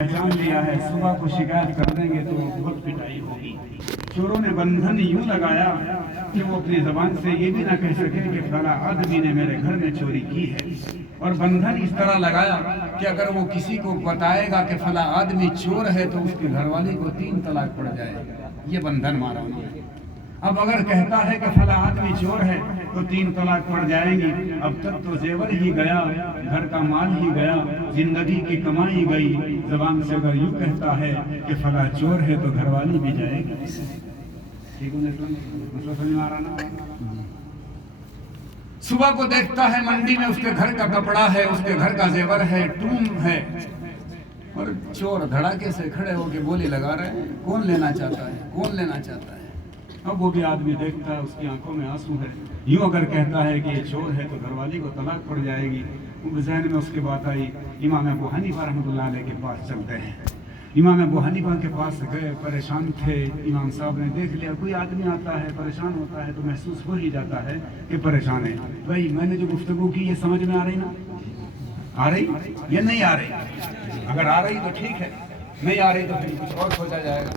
पहचान लिया है, सुबह को शिकायत कर देंगे तो बहुत पिटाई होगी। चोरों ने बंधन यूं लगाया कि वो अपनी जबान से ये भी ना कह सके कि फला आदमी ने मेरे घर में चोरी की है, और बंधन इस तरह लगाया कि अगर वो किसी को बताएगा कि फला आदमी चोर है तो उसकी घरवाली को 3 तलाक पड़ जाएगा। ये बंधन मारा उन्होंने। अब अगर कहता है कि फला आदमी चोर है तो 3 तलाक पड़ जाएंगी। अब तक तो जेवर ही गया, घर का माल ही गया, जिंदगी की कमाई गई। जबान से अगर यूं कहता है कि फला चोर है तो घरवाली भी जाएगी। ठीक है, मतलब समझ में आ रहा ना? सुबह को देखता है मंडी में उसके घर का कपड़ा है, उसके घर का जेवर है, टूम है, और चोर धड़ाके से खड़े होके बोली लगा रहे हैं, कौन लेना चाहता है, कौन लेना चाहता है। अब वो भी आदमी देखता है, उसकी आंखों में आंसू है। यूं अगर कहता है कि ये चोर है तो घरवाली को तलाक पड़ जाएगी। ज़हन में उसके बात आई, इमाम अबू हनीफा रहमतुल्लाह अलैह के पास चलते हैं। इमाम अबू हनीफा के पास गए, परेशान थे। इमाम साहब ने देख लिया कोई आदमी आता है परेशान होता है तो महसूस हो ही जाता है कि परेशान है। भाई मैंने जो गुफ्तगू की ये समझ में आ रही ना? आ रही या नहीं आ रही? अगर आ रही तो ठीक है, नहीं आ रही तो फिर कुछ और सोचा जाएगा।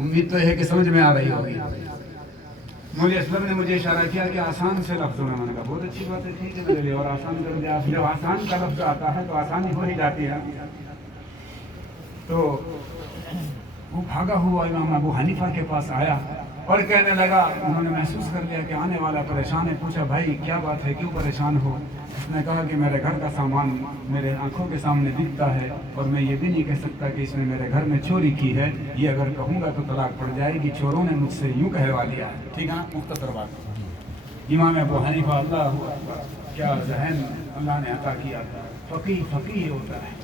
उम्मीद तो है कि समझ में आ रही होगी। मौलवी असलम ने मुझे इशारा किया कि आसान से लफ्ज़ में, मैंने कहा बहुत अच्छी बात है, ठीक है मेरे लिए, और आसान कर दिया। जब आसान का लफ्ज़ आता है तो आसानी हो ही जाती है। तो वो भागा हुआ इमाम अबू हनीफा के पास आया और कहने लगा, उन्होंने महसूस कर लिया कि आने वाला परेशान है। पूछा भाई क्या बात है, क्यों परेशान हो? उसने कहा कि मेरे घर का सामान मेरे आंखों के सामने दिखता है और मैं ये भी नहीं कह सकता कि इसने मेरे घर में चोरी की है। ये अगर कहूँगा तो तलाक पड़ जाएगी। चोरों ने मुझसे यूँ कहवा लिया है। ठीक है ना, मुख्तसर बात। इमाम अबू हनीफा, अल्लाह अकबर, क्या ज़हन अल्लाह ने अता किया। फ़क़ीह होता है।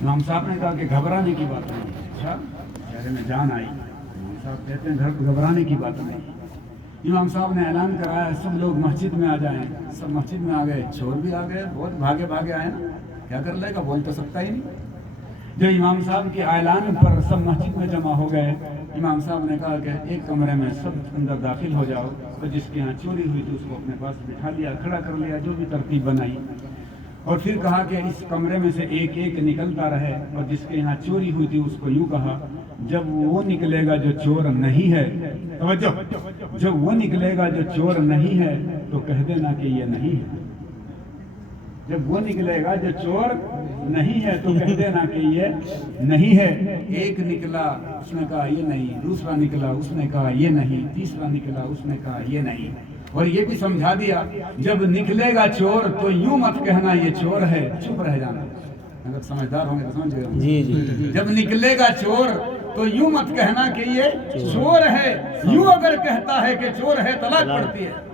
इमाम साहब ने कहा कि घबराने की बात नहीं। अच्छा, चेहरे में जान आई। इमाम साहब कहते हैं घर घबराने की बात नहीं। इमाम साहब ने ऐलान कराया सब लोग मस्जिद में आ जाएं। सब मस्जिद में आ गए, चोर भी आ गए, बहुत भागे भागे आए ना, क्या कर लेगा, बोल तो सकता ही नहीं। जो इमाम साहब के ऐलान पर सब मस्जिद में जमा हो गए, इमाम साहब ने कहा कि एक कमरे में सब अंदर दाखिल हो जाओ। तो जिसके यहाँ चोरी हुई थी उसको अपने पास बिठा लिया, खड़ा कर लिया, जो भी तरतीब बनाई, और फिर कहा कि इस कमरे में से एक एक निकलता रहे, और जिसके यहाँ चोरी हुई थी उसको यूँ कहा, जब वो निकलेगा जो चोर नहीं है, जब वो निकलेगा जो चोर नहीं है तो कह देना कि ये नहीं है। जब वो निकलेगा जो चोर नहीं है तो कह देना कि ये नहीं है। एक निकला, उसने कहा ये नहीं, दूसरा निकला, उसने कहा ये नहीं, तीसरा निकला, उसने कहा ये नहीं, और ये भी समझा दिया जब निकलेगा चोर तो यूं मत कहना ये चोर है, चुप रह जाना। अगर समझदार होंगे तो समझ गए। जी जी। जब निकलेगा चोर तो यूं मत कहना कि ये चोर है। यूं अगर कहता है कि चोर है तलाक पड़ती है।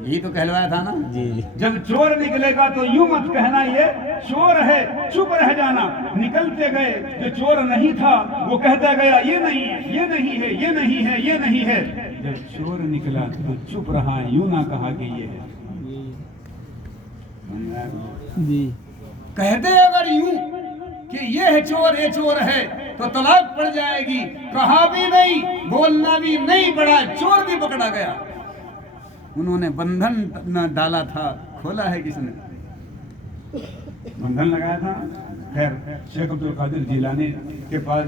यही तो कहलवाया था ना जी। जब चोर निकलेगा तो यूं मत कहना ये चोर है, चुप रह जाना। निकलते गए जो चोर नहीं था वो कहता गया ये नहीं है, ये नहीं है, ये नहीं है, ये नहीं है। जब चोर निकला तो चुप रहा, यूं ना कहा कि ये है जी। कहते अगर यूं कि ये है चोर, ये चोर है तो तलाक पड़ जाएगी। कहा भी नहीं, बोलना भी नहीं पड़ा, चोर भी पकड़ा गया। उन्होंने बंधन न डाला था, खोला है किसने? बंधन लगाया था। खैर, शेख अब्दुल कादिर जिलानी के पास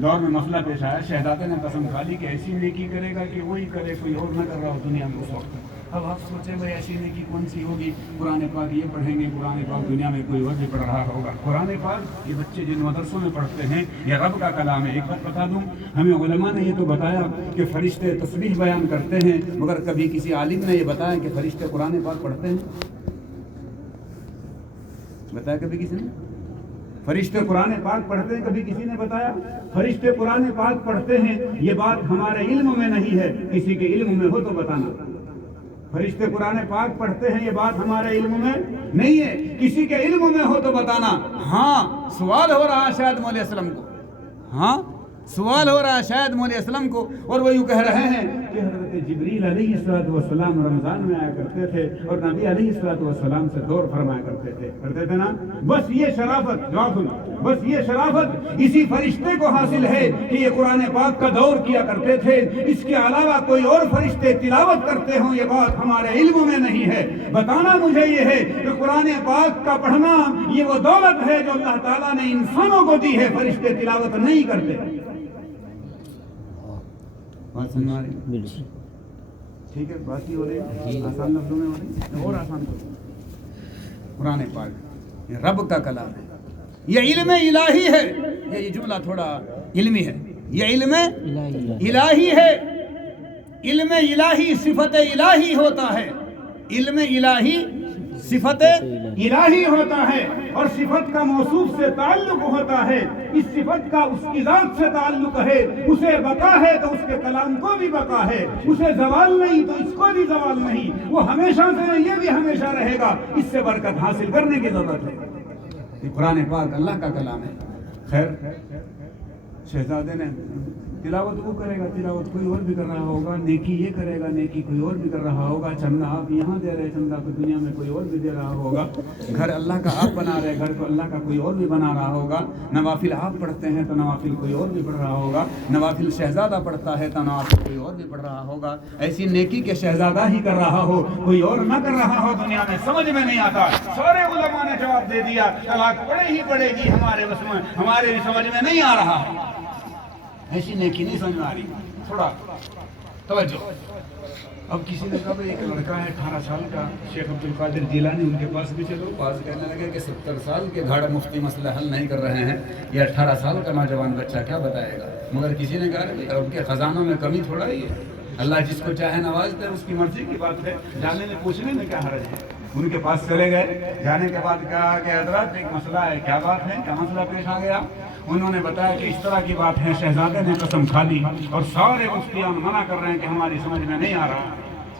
दौर में मसला पेश आया। शहजादे ने कसम खा ली कि ऐसी नेकी करेगा कि वही करे, कोई और न कर रहा हो दुनिया में उस वक्त। अब आप सोचें भाई ऐसी नेकी कौन सी होगी? कुरान पाक ये पढ़ेंगे, कुरान पाक दुनिया में कोई और भी पढ़ रहा होगा। कुरान पाक ये बच्चे जिन मदरसों में पढ़ते हैं ये रब का कलाम है। एक बात बता दूं, हमें उलमा ने ये तो बताया कि फरिश्ते तस्बीह बयान करते हैं, मगर कभी किसी आलिम ने ये बताया कि फरिश्ते कुरान पाक पढ़ते हैं? बताया कभी किसी ने? फरिश्ते कुरान पाक पढ़ते हैं, कभी किसी ने बताया? फरिश्ते कुरान पाक पढ़ते हैं, ये बात हमारे इल्म में नहीं है, किसी के इल्म में हो तो बताना। फरिश्ते कुरान पाक पढ़ते हैं, ये बात हमारे इल्म में नहीं है, किसी के इल्म में हो तो बताना। हाँ, सवाल हो रहा है शायद मौलवी असलम को, हाँ सवाल हो रहा है शायद मौलवी असलम को, और वो यूँ कह रहे हैं कि हज़रत जिब्रील अलैहिस्सलाम रमज़ान में आया करते थे और नबी अलैहिस्सलाम से दौर फरमाया करते थे ना। बस ये शराफत, जवाब بس یہ شرافت اسی فرشتے کو حاصل ہے کہ یہ قرآن پاک کا دور کیا کرتے تھے، اس کے علاوہ کوئی اور فرشتے تلاوت کرتے ہوں یہ بات ہمارے علم میں نہیں ہے۔ بتانا مجھے یہ ہے کہ قرآن پاک کا پڑھنا یہ وہ دولت ہے جو اللہ تعالیٰ نے انسانوں کو دی ہے، فرشتے تلاوت نہیں کرتے۔ بات سمجھ آ رہی؟ ٹھیک ہے، بات ہی ہو رہی ہے، آسان لفظوں میں ہو رہی ہے، اور آسان کرو۔ قرآن پاک یہ رب کا کلام ہے، یہ علم الہی ہے۔ یہ جملہ تھوڑا علمی ہے، یہ علم الہی ہے۔ علم الہی صفت الہی ہوتا ہے، علم الہی صفت الہی ہوتا ہے، اور صفت کا موصوف سے تعلق ہوتا ہے۔ اس صفت کا اس کی ذات سے تعلق ہے، اسے بقا ہے تو اس کے کلام کو بھی بقا ہے، اسے زوال نہیں تو اس کو بھی زوال نہیں، وہ ہمیشہ سے یہ بھی ہمیشہ رہے گا۔ اس سے برکت حاصل کرنے کی ضرورت ہے۔ یہ قرآن پاک اللہ کا کلام ہے۔ خیر، شہزادے نے تلاوت وہ کرے گا، تلاوت کوئی اور بھی کر رہا ہوگا، نیکی یہ کرے گا، نیکی کوئی اور بھی کر رہا ہوگا، چندہ آپ یہاں دے رہے، چندہ کو دنیا میں کوئی اور بھی دے رہا ہوگا، گھر اللہ کا آپ بنا رہے، گھر کو اللہ کا کوئی اور بھی بنا رہا ہوگا، نوافل آپ پڑھتے ہیں تو نوافل کوئی اور بھی پڑھ رہا ہوگا، نوافل شہزادہ پڑھتا ہے تو نوافل کوئی اور بھی پڑھ رہا ہوگا۔ ایسی نیکی کے شہزادہ ہی کر رہا ہو، کوئی اور نہ کر رہا ہو، دنیا میں سمجھ میں نہیں آتا۔ سارے علماء نے جواب دے دیا، طلاق پڑے ہی پڑے گی، ہمارے بس میں، ہمارے بھی سمجھ میں نہیں آ رہا ہے، ایسی نیکی نہیں سمجھ میں آ رہی۔ تھوڑا توجہ۔ اب کسی نے کہا ایک لڑکا ہے 18 سال کا، شیخ عبد القادر جیلانی، ان کے پاس بھی چلو۔ پاس کہنے لگے کہ 70 سال کے گھاڑ مفتی مسئلہ حل نہیں کر رہے ہیں، یہ 18 سال کا نوجوان بچہ کیا بتائے گا؟ مگر کسی نے کہا کہ رب کے خزانوں میں کمی تھوڑا ہی ہے، اللہ جس کو چاہے نوازتے، اس کی مرضی کی بات ہے، جانے میں پوچھنے میں کیا حرج ہے۔ ان کے پاس چلے گئے، جانے کے بعد کہا کہ حضرت ایک مسئلہ ہے، کیا بات ہے، کیا مسئلہ پیش آ گیا؟ انہوں نے بتایا کہ اس طرح کی بات ہے، شہزادے نے قسم کھا لی اور سارے مفتیان منع کر رہے ہیں کہ ہماری سمجھ میں نہیں آ رہا،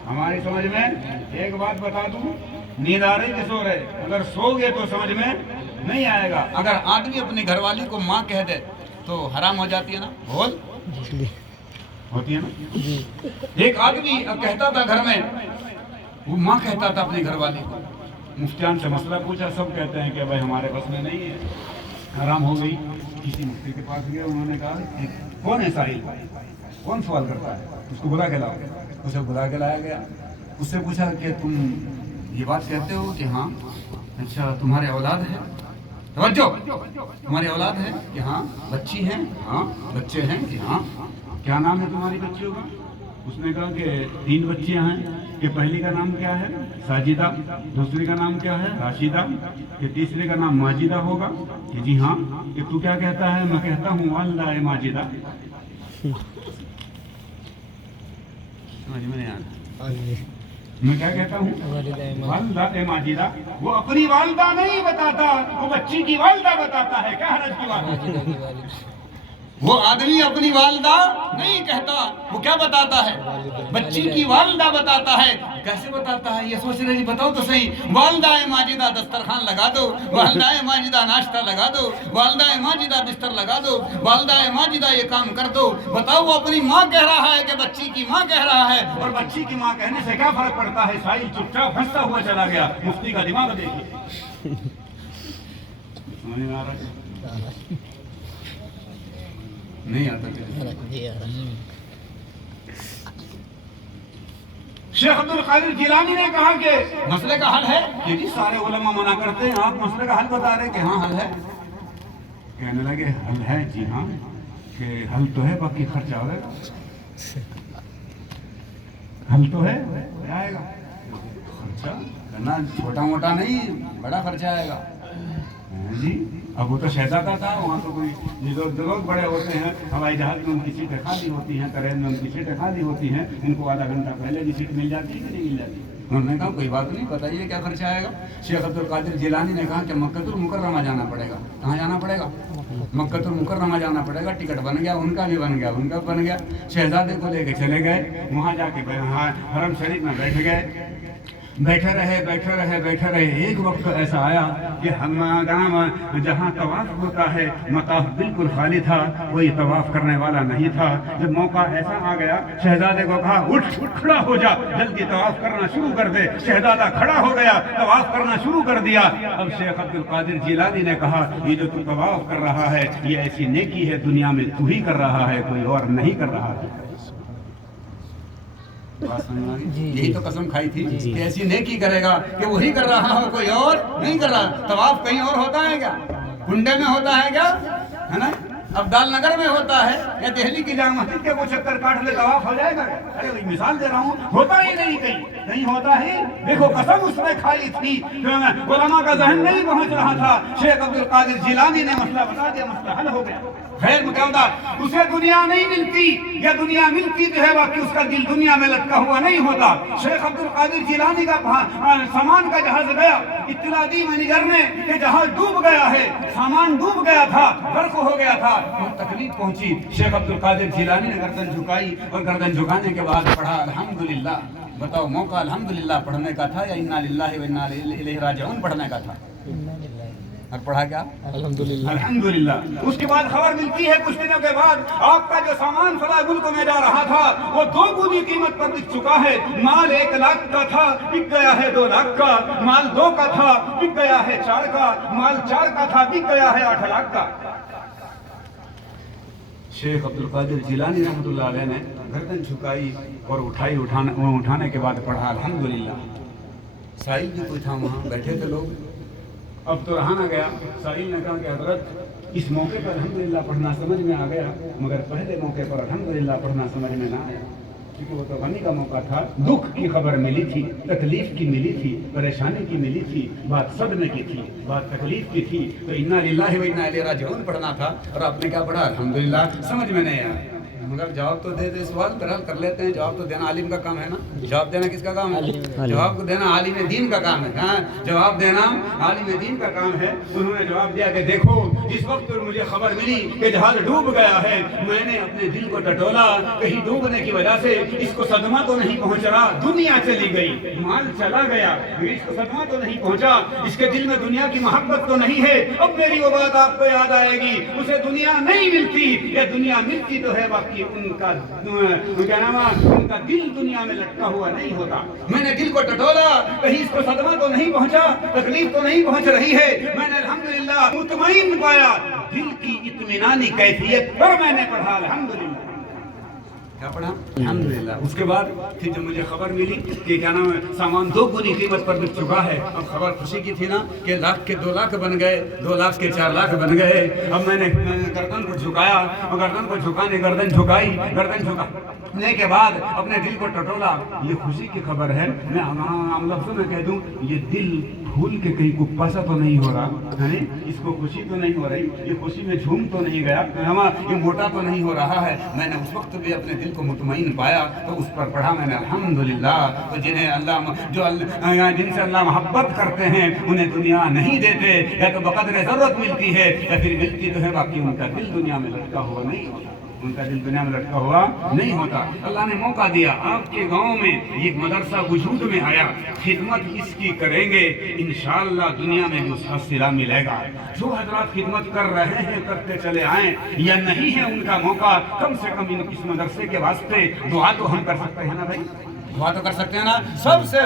ہماری سمجھ میں۔ ایک بات بتا دوں، نیند آ رہی کہ سو رہے؟ اگر سو گے تو سمجھ میں نہیں آئے گا۔ اگر آدمی اپنی گھر والی کو ماں کہہ دے تو حرام ہو جاتی ہے نا، بول ہوتی ہے نا۔ ایک آدمی کہتا تھا گھر میں، وہ ماں کہتا تھا اپنی گھر والی کو، مفتیان سے مسئلہ پوچھا، سب کہتے ہیں کہ بھائی ہمارے بس میں نہیں ہے، حرام ہو گئی۔ کسی مفتی کے پاس گئے، انہوں نے کہا کون ہے سائل، کون سوال کرتا ہے، اس کو بلا کے لاؤ۔ اسے بلا کے لایا گیا، اس سے پوچھا کہ تم یہ بات کہتے ہو کہ ہاں؟ اچھا تمہارے اولاد ہے؟ توجہ، تمہاری اولاد ہے کہ ہاں؟ بچی ہیں؟ ہاں۔ بچے ہیں کہ ہاں؟ کیا نام ہے تمہاری بچیوں کا؟ اس نے کہا کہ 3 بچیاں ہیں، کہ پہلی کا نام کیا ہے؟ ساجدہ، دوسری کا نام کیا ہے؟ راشدہ، کہ تیسری کا نام ماجدہ ہوگا؟ کہ جی ہاں۔ کہ تو کیا کہتا ہے؟ میں کہتا ہوں والدہ ماجدہ۔ سمجھ میں نہیں آتا، میں کیا کہتا ہوں؟ والدہ ماجدہ۔ وہ اپنی والدہ نہیں بتاتا، وہ بچی کی والدہ بتاتا ہے، کیا حرج کی بات ہے؟ وہ آدمی اپنی والدہ نہیں کہتا، وہ کیا بتاتا ہے؟ بچی کی والدہ بتاتا ہے۔ کیسے بتاتا ہے؟ یہ سوچ رہے ہیں، بتاؤ تو صحیح۔ والدہ ماجدہ دسترخوان لگا دو، والدہ ماجدہ ناشتہ لگا دو، والدہ ماجدہ بستر لگا دو، والدہ ماجدہ یہ کام کر دو۔ بتاؤ، وہ اپنی ماں کہہ رہا ہے کہ بچی کی ماں کہہ رہا ہے، اور بچی کی ماں کہنے سے کیا فرق پڑتا ہے؟ سائل چپ چاپ ہنستا ہوا چلا گیا۔ مفتی کا دماغ دیکھیے، سمجھ میں آ رہا ہے؟ نہیں آتا۔ شیخ عبد القادر جیلانی نے کہا کہ مسئلے کا حل ہے، کہ جی سارے علماء منع کرتے ہیں، آپ مسئلے کا حل بتا رہے کہ ہاں حل ہے۔ کہنے لگے حل ہے؟ جی ہاں۔ کہ حل تو ہے، باقی خرچہ آئے گا۔ حل تو ہے، آئے گا خرچہ، کرنا چھوٹا موٹا نہیں، بڑا خرچہ آئے گا جی۔ اب وہ تو شہزادہ تھا، وہاں تو کوئی لوگ بڑے ہوتے ہیں، ہوائی جہاز میں ان کی سیٹیں خالی ہوتی ہیں، ٹرین میں ان کی سیٹیں خالی ہوتی ہیں، ان کو آدھا گھنٹہ پہلے بھی سیٹ مل جاتی ہے کہ نہیں مل جاتی؟ انہوں نے کہا کوئی بات نہیں، بتائیے کیا خرچہ آئے گا؟ شیخ عبد القادر جیلانی نے کہا کہ مکہ المکرمہ جانا پڑے گا۔ کہاں جانا پڑے گا؟ مکہ المکرمہ جانا پڑے گا۔ ٹکٹ بن گیا، ان کا بھی بن گیا، ان کا بن گیا۔ شہزادے کو لے کے چلے گئے، وہاں جا کے حرم شریف میں بیٹھ گئے۔ बैठे रहे। एक वक्त ऐसा आया कि हम जहाँ तवाफ होता है मताफ बिल्कुल खाली था, कोई तवाफ करने वाला नहीं था। जब मौका ऐसा आ गया, शहजादे को कहा उठ खड़ा हो जा, जल्दी तवाफ करना शुरू कर दे। शहजादा खड़ा हो गया, तवाफ करना शुरू कर दिया। अब शेख अब्दुल कादिर जिलानी ने कहा ये जो तू तवाफ कर रहा है ये ऐसी नेकी है दुनिया में तू ही कर रहा है, कोई और नहीं कर रहा है। यही तो कसम खाई थी कि ऐसी नेकी करेगा कि वही कर रहा हो, कोई और नहीं कर रहा। तवाफ कहीं और होता है क्या? कुंडे में होता है क्या? है ना? अब्दाल नगर में होता है या दिल्ली की जामा मस्जिद के वो चक्कर काट ले तवाफ हो जाएगा? अरे वही मिसाल दे रहा हूँ, होता ही नहीं, कहीं होता है। देखो कसम उसने खाई थी, उलमा का ज़हन नहीं पहुंच रहा था। शेख अब्दुल कादिर जिलानी ने मसला बता दिया, मसला हल हो गया। खैर मुकामदा उसे दुनिया नहीं मिलती, या दुनिया मिलती तो है बाकी उसका दिल दुनिया में लटका हुआ नहीं होता। शेख अब्दुल कादिर जिलानी का सामान का जहाज गया, इत्तला दी मैनेजर ने कि जहाज डूब गया है, सामान डूब गया था, गर्क हो गया था। बहुत तकलीफ पहुंची। शेख अब्दुल कादिर जिलानी ने गर्दन झुकाई और गर्दन झुकाने के बाद पढ़ा अल्हम्दुलिल्लाह। बताओ मौका अल्हम्दुलिल्लाह पढ़ने का था या इन्ना लिल्लाहि व इन्ना इलैहि राजिऊन पढ़ने का था? और पढ़ा क्या? अल्हम्दुलिल्लाह। उसके बाद खबर मिलती है कुछ दिनों के बाद आपका जो सामान फला मुल्क में जा रहा था वो 2 गुनी कीमत पर बिक चुका है। माल 1 लाख का था, बिक गया है 2 लाख का। माल 2 का था, बिक गया है 4 का। माल 4 का था, बिक गया है 8 लाख का। शेख अब्दुल कादिर जिलानी रहमतुल्लाह अलैह ने गर्दन झुकाई और उठाने के बाद पढ़ा अल्हम्दुलिल्लाह। साहिल भी कोई था, वहाँ बैठे थे लोग। अब तो रहा ना गया। साहिल ने कहा कि हजरत इस मौके पर अल्हम्दुलिल्लाह पढ़ना समझ में आ गया, मगर पहले मौके पर अल्हम्दुलिल्लाह पढ़ना समझ में ना आया, क्योंकि वो तो गनी का मौका था। दुख की खबर मिली थी, तकलीफ की मिली थी, परेशानी की मिली थी, बात सदमे की थी, बात तकलीफ की थी। तो इन्ना लिल्लाहि व इन्ना इलैहि राजिऊन पढ़ना था और आपने क्या पढ़ा? अल्हम्दुलिल्लाह। समझ में नहीं आया, मगर जवाब तो दे दे। सवाल बहरहाल कर लेते हैं। जवाब तो देना आलिम का काम है ना। जवाब देना किसका काम है? जवाब देना आलिम दीन का काम है। हाँ, जवाब देना आलिम दीन का काम है। उन्होंने जवाब दिया कि देखो जिस वक्त मुझे खबर मिली कि जहाज डूब गया है, मैंने अपने दिल को टटोला। कहीं डूबने की वजह से इसको सदमा तो नहीं पहुंच रहा, दुनिया चली गई, माल चला गया, इसको सदमा तो नहीं पहुंचा, इसके दिल में दुनिया की मोहब्बत तो नहीं है। अब मेरी वो बात आपको याद आएगी, उसे दुनिया नहीं मिलती, या दुनिया मिलती तो है बाकी उनका क्या नाम है, उनका दिल दुनिया में लटका हुआ नहीं होता। मैंने दिल को टटोला, कहीं इसको सदमा तो नहीं पहुंचा, तकलीफ तो नहीं पहुंच रही है। मैंने अल्हम्दुलिल्लाह मुतमईन पाया, दिल की इत्मीनानी कैफियत पर मैंने पढ़ा अल्हम्दुलिल्लाह। क्या पढ़ा? अल्हम्दुलिल्लाह। उसके बाद फिर जब मुझे खबर मिली कि क्या नाम है सामान 2 गुनी कीमत पर बिक चुका है, अब खबर खुशी की थी ना कि लाख के 2 लाख बन गए, 2 लाख के 4 लाख बन गए। अब मैंने गर्दन को झुकाया, गर्दन को झुकाने गर्दन झुकाई, गर्दन झुकाने के बाद अपने दिल को टटोला। ये खुशी की खबर है। मैं आम लफ्ज़ों में कह दूं, ये दिल भूल के कहीं कुप्पासा तो नहीं हो रहा है, इसको खुशी तो नहीं हो रही, ये खुशी में झूम तो नहीं गया, ये मोटा तो नहीं हो रहा है। मैंने उस वक्त भी अपने दिल को मुतमईन पाया तो उस पर पढ़ा मैंने अल्हम्दुलिल्लाह। तो जिन्हें अल्लाह जिनसे अल्लाह मोहब्बत करते हैं उन्हें दुनिया नहीं देते, या तो बक़द्र ज़रूरत मिलती है या फिर मिलती तो है, बाकी उनका दिल दुनिया में लटका हुआ नहीं होता, उनका दिल दुनिया में लटका हुआ नहीं होता। अल्लाह ने मौका दिया, आपके गांव में एक मदरसा वजूद में आया, खिदमत इसकी करेंगे इंशाअल्लाह दुनिया में भी उसका सिला मिलेगा। जो हजरात खिदमत कर रहे हैं करते चले आए, या नहीं है उनका मौका, कम से कम इस मदरसे के वास्ते दुआ तो हम कर सकते हैं ना भाई, दुआ तो कर सकते हैं ना। सबसे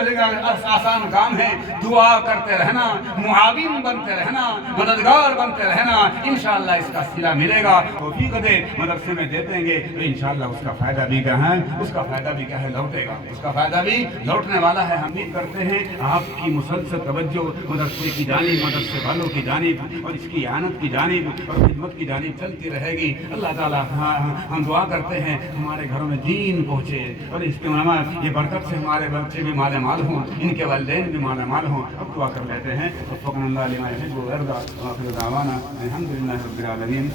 आसान काम है दुआ करते रहना, मुआविन बनते रहना, मददगार बनते रहना, इंशाअल्लाह इसका सिला मिलेगा। तौफीक दे मदरसे में दे देंगे तो इंशाअल्लाह उसका फायदा भी क्या है, उसका फायदा भी क्या है, लौटेगा, उसका फायदा भी लौटने वाला है। हम उम्मीद करते हैं आपकी मुसलसल तवज्जो मदरसे की जानिब, मदरसे वालों की जानिब और इसकी आनत की जानिब और खिदमत की जानिब चलती रहेगी। अल्लाह ताला हम दुआ करते हैं हमारे घरों में दीन पहुँचे और इसके ये बरकत से हमारे बच्चे भी माले माल हों, इनके वालिदैन भी माले माल हों। अब दुआ कर लेते हैं। अल्हम्दुलिल्लाह रब्बिल आलमीन।